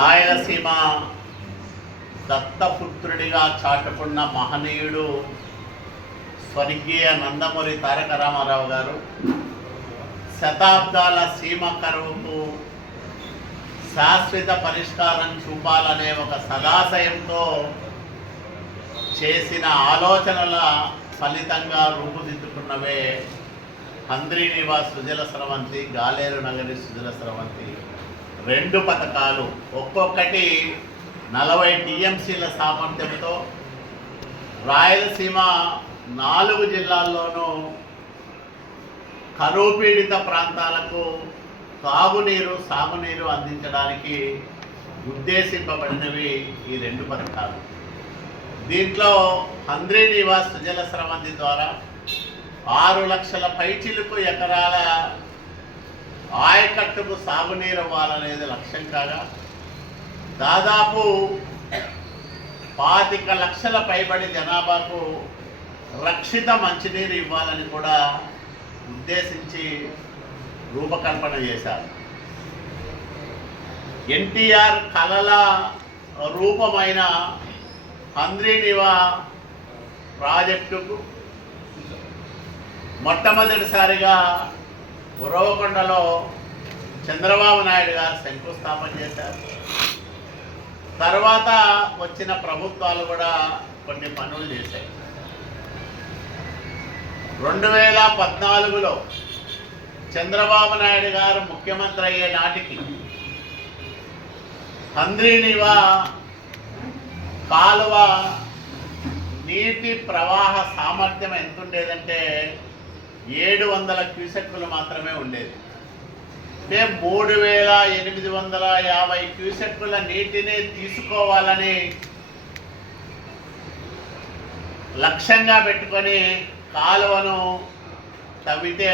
రాయలసీమ దత్తపుత్రుడిగా చాటుకున్న మహనీయుడు స్వర్గీయ నందమూరి తారక రామారావు గారు శతాబ్దాల సీమ కరువుకు శాశ్వత పరిష్కారం చూపాలనే ఒక సదాశయంతో చేసిన ఆలోచనల ఫలితంగా రూపుదిద్దుకున్నవే హంద్రీనివాస్ సుజల స్రవంతి, గాలేరు నగరి సుజల స్రవంతి రెండు పథకాలు ఒక్కొక్కటి 40 టీఎంసీల సామర్థ్యంతో రాయలసీమ 4 జిల్లాల్లోనూ కరువు పీడిత ప్రాంతాలకు తాగునీరు, సాగునీరు అందించడానికి ఉద్దేశింపబడినవి ఈ రెండు పథకాలు. దీంట్లో హంద్రీనివాస్ సుజల స్రవంతి ద్వారా 6 లక్షల పైచిలుకు ఎకరాల ఆయకట్టుకు సాగునీరు ఇవ్వాలనేది లక్ష్యం కాగా, దాదాపు 25 లక్షల పైబడి జనాభాకు రక్షిత మంచినీరు ఇవ్వాలని కూడా ఉద్దేశించి రూపకల్పన చేశారు. ఎన్టీఆర్ కళల రూపమైన హంద్రీనివా ప్రాజెక్టుకు మొట్టమొదటిసారిగా ఉరవకొండలో చంద్రబాబు నాయుడు గారు శంకుస్థాపన చేశారు. తర్వాత వచ్చిన ప్రభుత్వాలు కూడా కొన్ని పనులు చేశాయి. 2014లో చంద్రబాబు నాయుడు గారు ముఖ్యమంత్రి అయ్యే నాటికి హంద్రీనివా కాలువ నీటి ప్రవాహ సామర్థ్యం ఎంత ఉండేదంటే 700 క్యూసెక్కులు మాత్రమే ఉండేది. అంటే 3850 క్యూసెక్కుల నీటిని తీసుకోవాలని లక్ష్యంగా పెట్టుకొని కాలువను తవ్వితే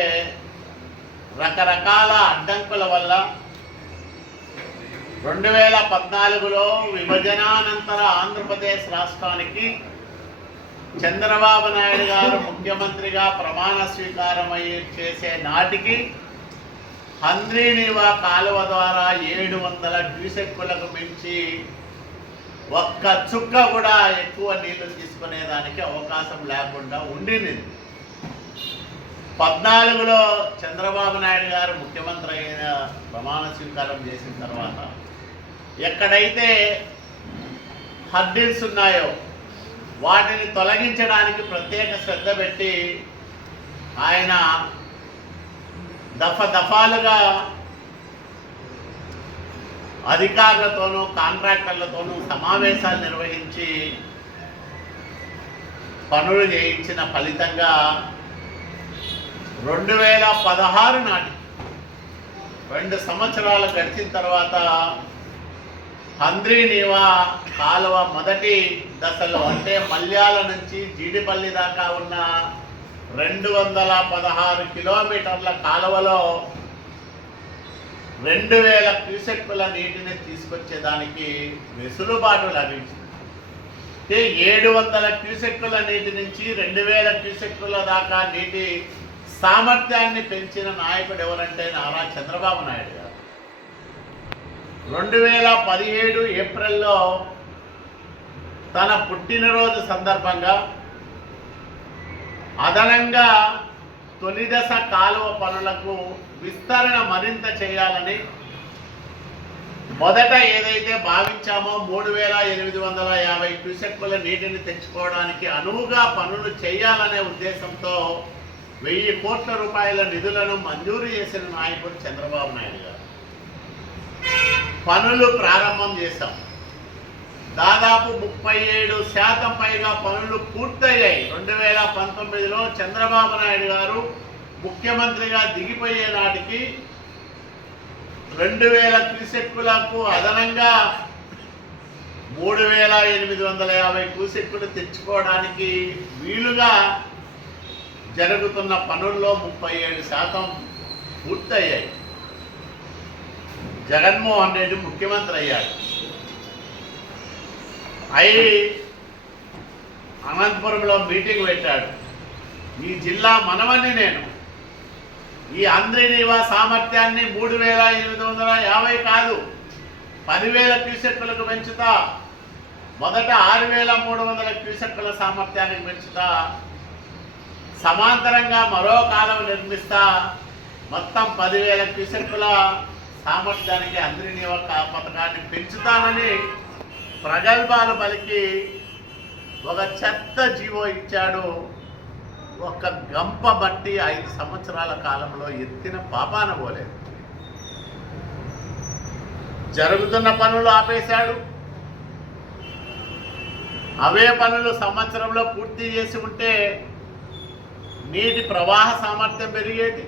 రకరకాల అడ్డంకుల వల్ల 2014లో విభజనానంతర ఆంధ్రప్రదేశ్ రాష్ట్రానికి చంద్రబాబు నాయుడు గారు ముఖ్యమంత్రిగా ప్రమాణ స్వీకారం చేసే నాటికి హంద్రీనివా కాలువ ద్వారా 700 క్యూసెక్కులకు మించి ఒక్క చుక్క కూడా ఎక్కువ నీళ్లు తీసుకునేదానికి అవకాశం లేకుండా ఉండింది. 14లో చంద్రబాబు నాయుడు గారు ముఖ్యమంత్రి అయిన ప్రమాణ స్వీకారం చేసిన తర్వాత ఎక్కడైతే హర్డిల్స్ ఉన్నాయో వాటిని తొలగించడానికి ప్రత్యేక శ్రద్ధ పెట్టి ఆయన దఫాలుగా అధికారులతోనూ కాంట్రాక్టర్లతోనూ సమావేశాలు నిర్వహించి పనులు చేయించిన ఫలితంగా 2016 నాటి 2 సంవత్సరాలు గడిచిన తర్వాత హంద్రీనివా కాలువ మొదటి దశలో అంటే మల్యాల నుంచి జీడిపల్లి దాకా ఉన్న 216 కిలోమీటర్ల కాలువలో 2000 క్యూసెక్కుల నీటిని తీసుకొచ్చేదానికి వెసులుబాటు లభించింది. అంటే 700 క్యూసెక్కుల నీటి నుంచి 2000 క్యూసెక్కుల దాకా నీటి సామర్థ్యాన్ని పెంచిన నాయకుడు ఎవరంటే నారా చంద్రబాబు నాయుడు గారు. 2017 ఏప్రిల్లో తన పుట్టినరోజు సందర్భంగా అదనంగా తొలి దశ కాలువ పనులకు విస్తరణ మరింత చేయాలని మొదట ఏదైతే భావించామో 3850 క్యూసెక్కుల నీటిని తెచ్చుకోవడానికి అనువుగా పనులు చేయాలనే ఉద్దేశంతో 1000 కోట్ల రూపాయల నిధులను మంజూరు చేసిన నాయకుడు చంద్రబాబు నాయుడు గారు. పనులు ప్రారంభం చేశాం. దాదాపు 37% పైగా పనులు పూర్తయ్యాయి. 2019లో చంద్రబాబు నాయుడు గారు ముఖ్యమంత్రిగా దిగిపోయే నాటికి 2000 క్యూసెక్కులకు అదనంగా 3850 క్యూసెక్కులు తెచ్చుకోవడానికి వీలుగా జరుగుతున్న పనుల్లో 37% పూర్తయ్యాయి. జగన్మోహన్ రెడ్డి ముఖ్యమంత్రి అయ్యాడు. అనంతపురంలో మీటింగ్ పెట్టాడు. ఈ జిల్లా మనవని నేను ఈ హంద్రీనివా సామర్థ్యాన్ని 3850 కాదు 10,000 క్యూసెక్కులకు పెంచుతా, మొదట 6,300 క్యూసెక్కుల సామర్థ్యానికి పెంచుతా, సమాంతరంగా మరో కాలువ నిర్మిస్తా, మొత్తం 10,000 క్యూసెక్కుల సామర్థ్యానికి అంద్రినీవక పథకాన్ని పెంచుతానని ప్రగల్భాలు పలికి ఒక చెత్త జీవో ఇచ్చాడు. ఒక గంప బట్టి 5 సంవత్సరాల కాలంలో ఎత్తిన పాపాన పోలేదు. జరుగుతున్న పనులు ఆపేశాడు. అవే పనులు సంవత్సరంలో పూర్తి చేసి ఉంటే నీటి ప్రవాహ సామర్థ్యం పెరిగేది.